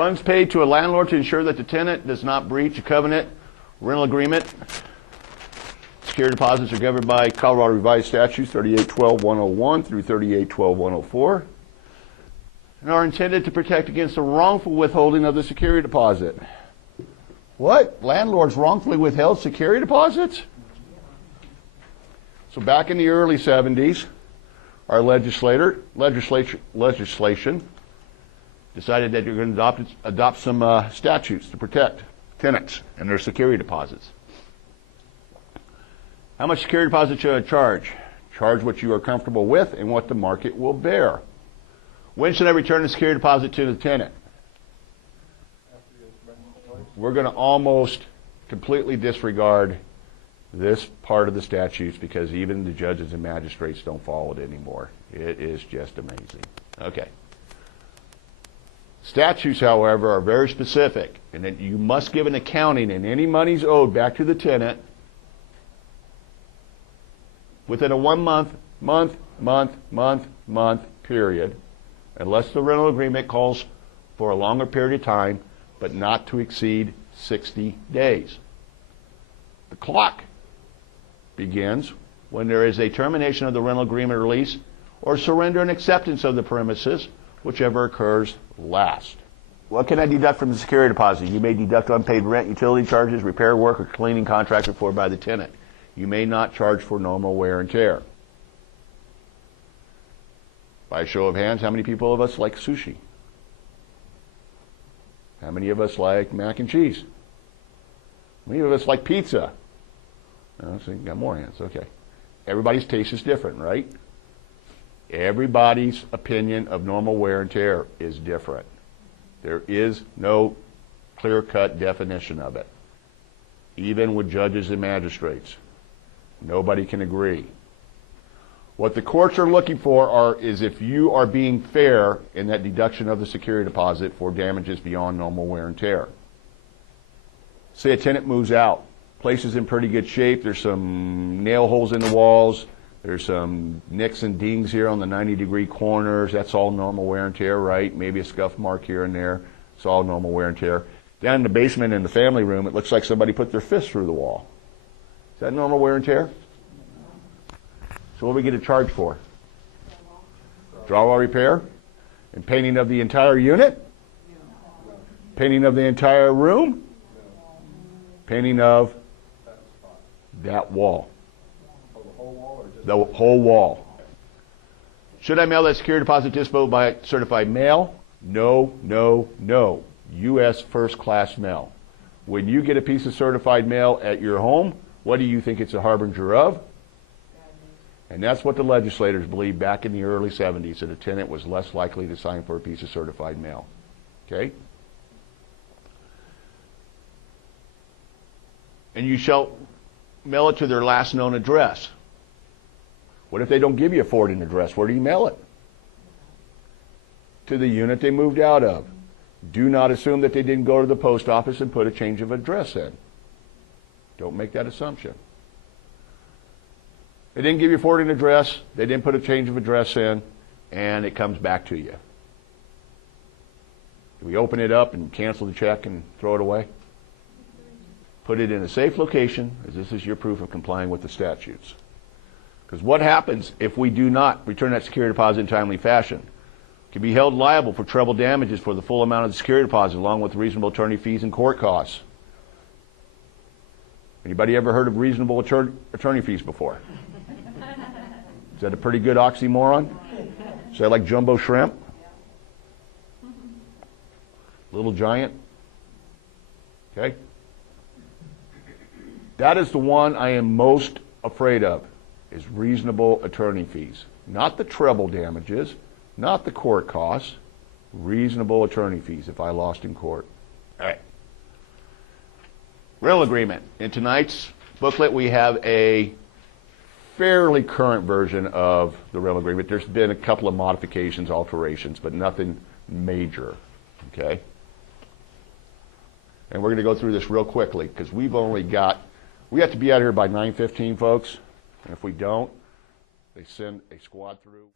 Funds paid to a landlord to ensure that the tenant does not breach a covenant, rental agreement. Security deposits are governed by Colorado Revised Statutes 3812-101 through 3812-104 and are intended to protect against the wrongful withholding of the security deposit. What? Landlords wrongfully withheld security deposits? So back in the early 70s, our legislation decided that you're going to adopt some statutes to protect tenants and their security deposits. How much security deposit should I charge? Charge what you are comfortable with and what the market will bear. When should I return the security deposit to the tenant? We're going to almost completely disregard this part of the statutes because even the judges and magistrates don't follow it anymore. It is just amazing. Okay. Statutes, however, are very specific in that you must give an accounting and any monies owed back to the tenant within a 1 month period, unless the rental agreement calls for a longer period of time, but not to exceed 60 days. The clock begins when there is a termination of the rental agreement or lease or surrender and acceptance of the premises, whichever occurs last. What can I deduct from the security deposit? You may deduct unpaid rent, utility charges, repair work, or cleaning contracted for by the tenant. You may not charge for normal wear and tear. By a show of hands, how many people of us like sushi? How many of us like mac and cheese? How many of us like pizza? Oh, so you got more hands, okay. Everybody's taste is different, right? Everybody's opinion of normal wear and tear is different. There is no clear-cut definition of it. Even with judges and magistrates, nobody can agree. What the courts are looking for is if you are being fair in that deduction of the security deposit for damages beyond normal wear and tear. Say a tenant moves out. Place is in pretty good shape. There's some nail holes in the walls. There's some nicks and dings here on the 90-degree corners. That's all normal wear and tear, right? Maybe a scuff mark here and there. It's all normal wear and tear. Down in the basement in the family room, it looks like somebody put their fist through the wall. Is that normal wear and tear? So what do we get a charge for? Drywall repair? And painting of the entire unit? Painting of the entire room? Painting of that wall. The whole wall. Should I mail that security deposit dispo by certified mail? No, no, no. U.S. first class mail. When you get a piece of certified mail at your home, what do you think it's a harbinger of? And that's what the legislators believed back in the early 70s, that a tenant was less likely to sign for a piece of certified mail. Okay? And you shall mail it to their last known address. What if they don't give you a forwarding address? Where do you mail it? To the unit they moved out of. Do not assume that they didn't go to the post office and put a change of address in. Don't make that assumption. They didn't give you a forwarding address, they didn't put a change of address in, and it comes back to you. Do we open it up and cancel the check and throw it away? Put it in a safe location, as this is your proof of complying with the statutes. Because what happens if we do not return that security deposit in timely fashion? Can be held liable for treble damages for the full amount of the security deposit, along with reasonable attorney fees and court costs. Anybody ever heard of reasonable attorney fees before? Is that a pretty good oxymoron? Is that like jumbo shrimp? Little giant? Okay? That is the one I am most afraid of, is reasonable attorney fees. Not the treble damages, not the court costs, reasonable attorney fees if I lost in court. All right. Rental agreement. In tonight's booklet, we have a fairly current version of the rental agreement. There's been a couple of modifications, alterations, but nothing major. Okay? And we're going to go through this real quickly because we have to be out here by 9:15, folks. And if we don't, they send a squad through.